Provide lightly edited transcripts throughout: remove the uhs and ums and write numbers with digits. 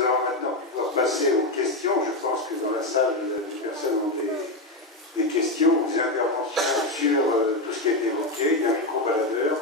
nous allons maintenant pouvoir passer aux questions. Je pense que dans la salle, les personnes ont des questions, des interventions sur tout ce qui a été évoqué. Il y a un micro-baladeur.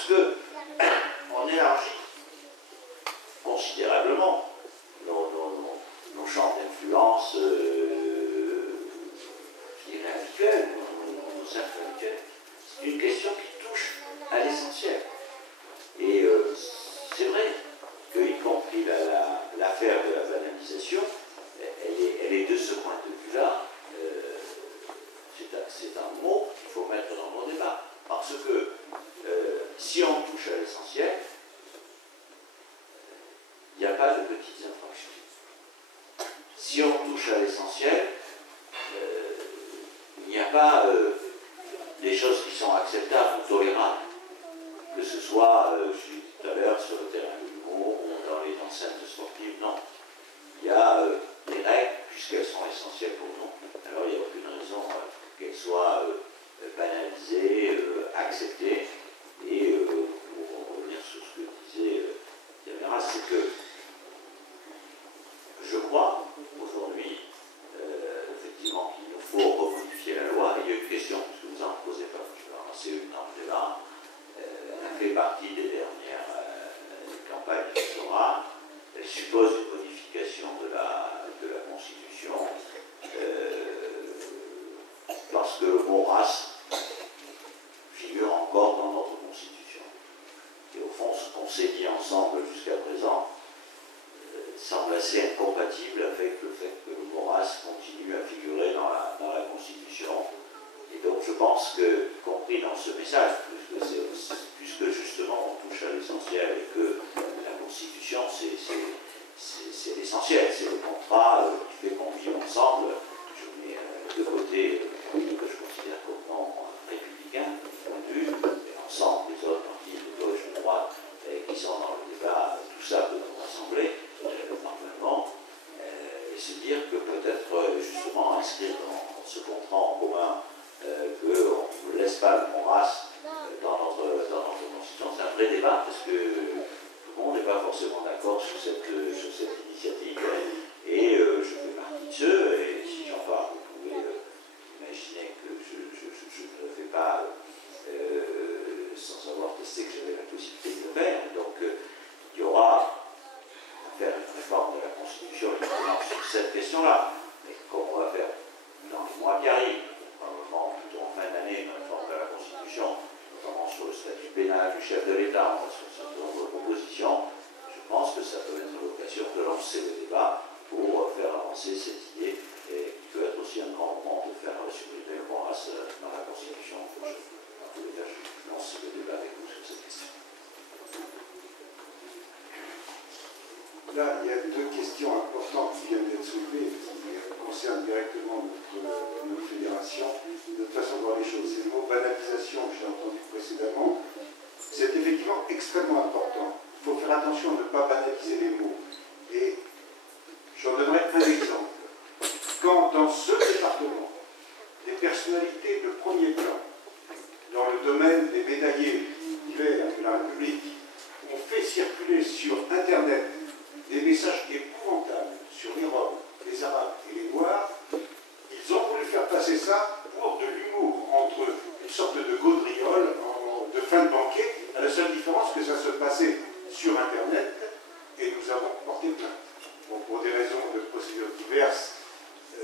pense qu'on élargit considérablement nos champs d'influence habituels, nos cercles habituels. C'est une question qui touche à l'essentiel. Et c'est vrai qu'y compris l'affaire de la banalisation, elle est de ce point de vue-là, c'est un mot qu'il faut mettre dans nos débats. Parce que si on touche à l'essentiel, il n'y a pas de petites infractions. Si on touche à l'essentiel, il n'y a pas des choses qui sont acceptables ou tolérables. Que ce soit, je l'ai dit tout à l'heure, sur le terrain de l'humour ou dans les enceintes sportives, non. Il y a des règles, puisqu'elles sont essentielles pour nous. Alors il n'y a aucune raison qu'elles soient banalisées, acceptées. Et pour revenir sur ce que disait Camara, c'est que je crois aujourd'hui, effectivement, qu'il nous faut remodifier la loi. Il y a une question, puisque vous en posez pas, je vais avancer une dans le débat. Elle a fait partie des dernières campagnes électorales. Elle suppose une modification de la Constitution, parce que le mot race figure encore dans notre Constitution. Et au fond, ce qu'on s'est dit ensemble jusqu'à présent semble assez incompatible avec le fait que le mot race continue à figurer dans la Constitution. Et donc je pense que, y compris dans ce message, puisque justement on touche à l'essentiel et que la Constitution c'est l'essentiel, c'est le contrat qui fait qu'on vit ensemble. Je mets de côté que je considère comme non républicain, et l'ensemble des autres partis de gauche, de droite, qui sont dans le débat, tout ça peut nous rassembler normalement, et se dire que peut-être justement inscrire dans ce contrat en commun qu'on ne laisse pas le mot race dans notre Constitution, c'est un vrai débat, parce que tout le monde n'est pas forcément d'accord sur cette initiative. Et je fais partie de ceux, et si j'en parle, vous pouvez imaginer que je ne le fais pas sans avoir testé que j'avais la possibilité de le faire. Donc il y aura à faire une réforme de la Constitution évidemment sur cette question-là. Mais comme on va faire dans les mois qui arrivent, probablement plutôt en fin d'année, une réforme de la Constitution, notamment sur le statut pénal du chef de l'État, sur ce genre de propositions, je pense que ça peut être l'occasion de lancer le débat pour faire avancer cette idée, et qui peut être aussi un grand moment de faire supprimer le mot race dans la Constitution. En tous les cas, je lance le débat avec vous sur cette question. Là, il y a deux questions importantes qui viennent d'être soulevées, qui concernent directement notre fédération. De toute façon, de voir les choses, c'est le mot banalisation que j'ai entendu précédemment. C'est effectivement extrêmement important. Il faut faire attention à ne pas banaliser les mots. Et j'en donnerai un exemple. Quand dans ce département, des personnalités de premier plan, dans le domaine des médaillés divers de la République, ont fait circuler sur Internet des messages épouvantables sur les Roms, les Arabes et les Noirs, ils ont voulu faire passer ça pour de l'humour, entre une sorte de gaudriole de fin de banquet, à la seule différence que ça se passait sur Internet, et nous avons porté plainte. Bon, pour des raisons de procédures diverses,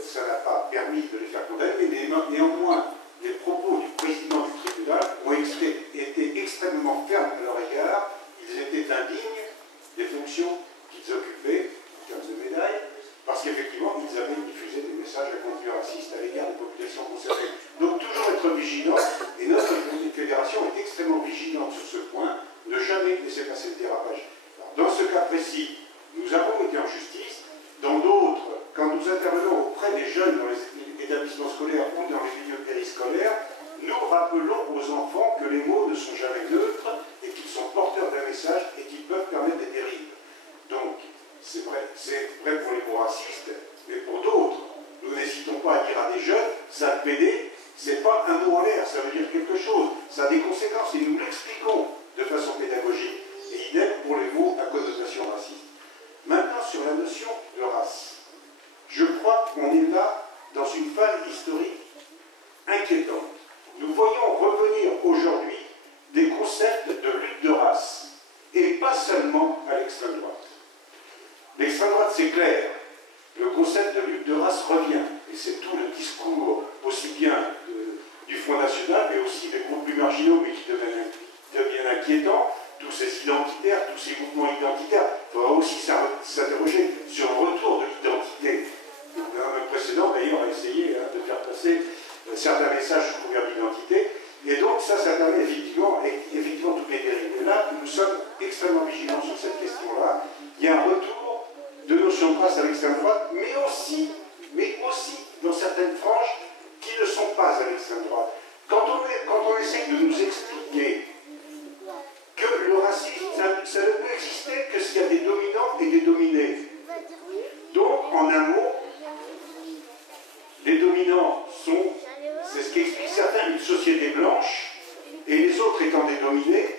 ça n'a pas permis de les faire condamner, mais néanmoins, les propos du président du tribunal ont été extrêmement fermes à leur égard. Ils étaient indignes des fonctions qu'ils occupaient en termes de médailles, parce qu'effectivement, ils avaient diffusé des messages à contenu raciste à l'égard des populations concernées. Donc toujours être vigilant, et notre fédération est extrêmement vigilante sur ce point, ne jamais laisser passer le dérapage. Alors, dans ce cas précis, nous avons été en justice. Dans d'autres, quand nous intervenons auprès des jeunes dans les établissements scolaires ou dans les milieux périscolaires, nous rappelons aux enfants que les mots ne sont jamais neutres et qu'ils sont porteurs d'un message et qu'ils peuvent permettre des dérives. Donc, c'est vrai pour les mots racistes, mais pour d'autres. Nous n'hésitons pas à dire à des jeunes, sale pédé, c'est pas un mot en l'air, ça veut dire quelque chose, ça a des conséquences, et nous l'expliquons de façon pédagogique, et idem pour les mots à connotation raciste. Maintenant, sur la notion de race, je crois qu'on est là dans une phase historique inquiétante. Nous voyons revenir aujourd'hui des concepts de lutte clair. Le concept de lutte de race revient. Et c'est tout le discours, aussi bien du Front National, mais aussi des groupes plus marginaux, mais qui deviennent inquiétants, tous ces identitaires, tous ces mouvements identitaires. Il faudra aussi s'interroger sur un retour de l'identité. Le gouvernement précédent, d'ailleurs, a essayé de faire passer certains messages sous couvert d'identité. Et donc, ça permet effectivement toutes les dérives. Et là, nous sommes extrêmement vigilants sur cette question-là. Il y a un retour de notions de race à l'extrême droite, mais aussi dans certaines franges qui ne sont pas à l'extrême droite. Quand on essaie de nous expliquer que le racisme, ça ne peut exister que s'il y a des dominants et des dominés. Donc, en un mot, les dominants sont, c'est ce qu'expliquent certains, une société blanche, et les autres étant des dominés,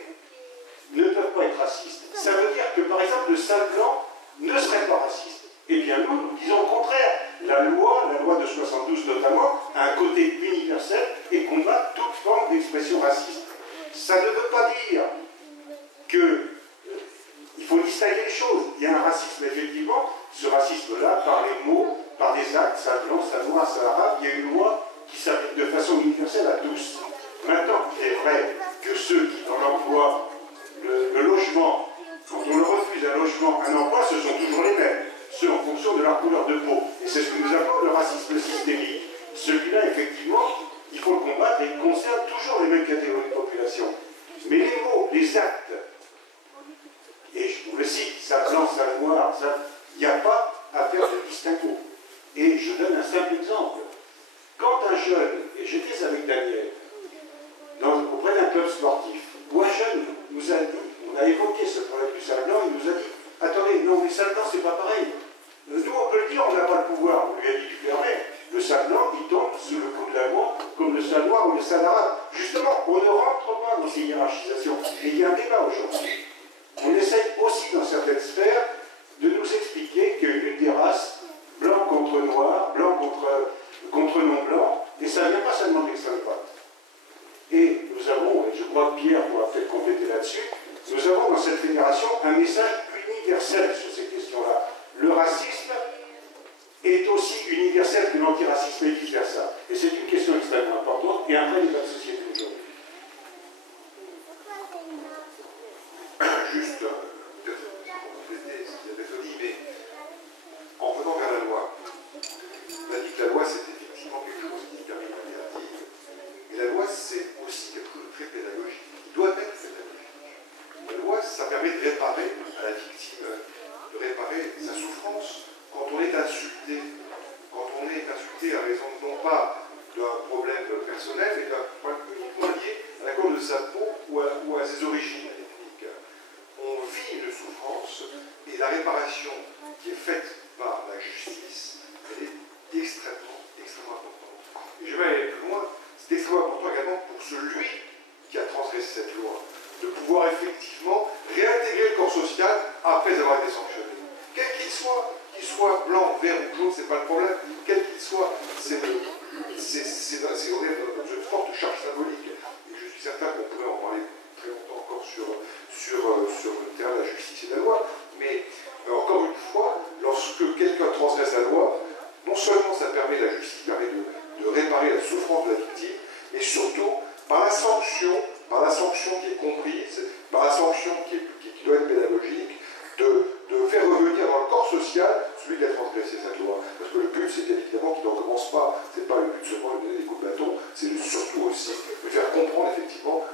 ne peuvent pas être racistes. Ça veut dire que, par exemple, le sale blanc ne serait pas raciste. Eh bien, nous disons le contraire. La loi de 72 notamment, a un côté universel et combat toute forme d'expression raciste. Ça ne veut pas dire qu'il faut distinguer les choses. Il y a un racisme, effectivement, ce racisme-là, par les mots, par des actes, sale blanc, sale noir, sale arabe, il y a une loi qui s'applique de façon universelle à tous. Maintenant, il est vrai que ceux qui, dans l'emploi, le logement, quand on leur refuse un logement, un emploi, ce sont toujours les mêmes, ceux en fonction de leur couleur de peau. Et c'est ce que nous appelons le racisme systémique. Celui-là, effectivement, il faut le combattre et il concerne toujours les mêmes catégories de population. Mais les mots, les actes, et je vous le cite, sale blanc, sale noir, il n'y a pas à faire de distinguo. Et je donne un simple exemple. Quand un jeune, et j'étais avec Daniel, auprès d'un club sportif, où un jeune nous a dit, on a évoqué ce problème du sale blanc, il nous a dit, attendez, non, les sales blancs, c'est pas pareil. Nous, on peut le dire, on n'a pas le pouvoir. On lui a dit du permet. Le sale blanc, il tombe sous le coup de la loi, comme le sale noir ou le sale arabe. Justement, on ne rentre pas dans ces hiérarchisations. Et il y a un débat aujourd'hui. On essaye aussi, dans certaines sphères, de nous expliquer qu'il y a une lutte des races, blanc contre noir, blanc contre non-blanc, et ça ne vient pas seulement de l'extrême droite. Et nous avons, et je crois que Pierre pourra peut-être compléter là-dessus, nous avons dans cette fédération un message universel sur ces questions-là. Le racisme est aussi universel que l'antiracisme et vice-versa. Et c'est une question extrêmement importante et un vrai débat de société aujourd'hui. Juste, peut-être compléter ce qu'il avait dit, mais en venant vers la loi, on a dit que la loi c'est effectivement quelque chose qui permet l'impératif, mais la loi c'est aussi quelque chose de très pédagogique. Il doit être pédagogique. La loi, ça permet de réparer à la victime, de réparer sa souffrance quand on est insulté. Quand on est insulté à raison non pas d'un problème personnel, mais d'un problème uniquement lié à la cause de sa peau ou à ses origines ethniques. On vit une souffrance et la réparation qui est faite par la justice, elle est extrêmement importante. Et je vais aller plus loin, c'est extrêmement important également pour celui qui a transgressé cette loi, de pouvoir effectivement réintégrer le corps social après avoir été sanctionné. Quel qu'il soit blanc, vert ou jaune, c'est pas le problème, quel qu'il soit, c'est une forte charge symbolique. Et je suis certain qu'on pourrait en parler très longtemps encore sur le terrain de la justice et de la loi, mais encore une fois, lorsque quelqu'un transgresse la loi, non seulement ça permet, la justice permet de réparer la souffrance de la victime, mais surtout par la sanction qui est comprise, par la sanction qui doit être pédagogique, de faire revenir dans le corps social celui qui a transgressé cette loi. Parce que le but, c'est bien évidemment qu'il n'en commence pas, c'est pas le but seulement de donner des coups de bâton, c'est surtout aussi de faire comprendre effectivement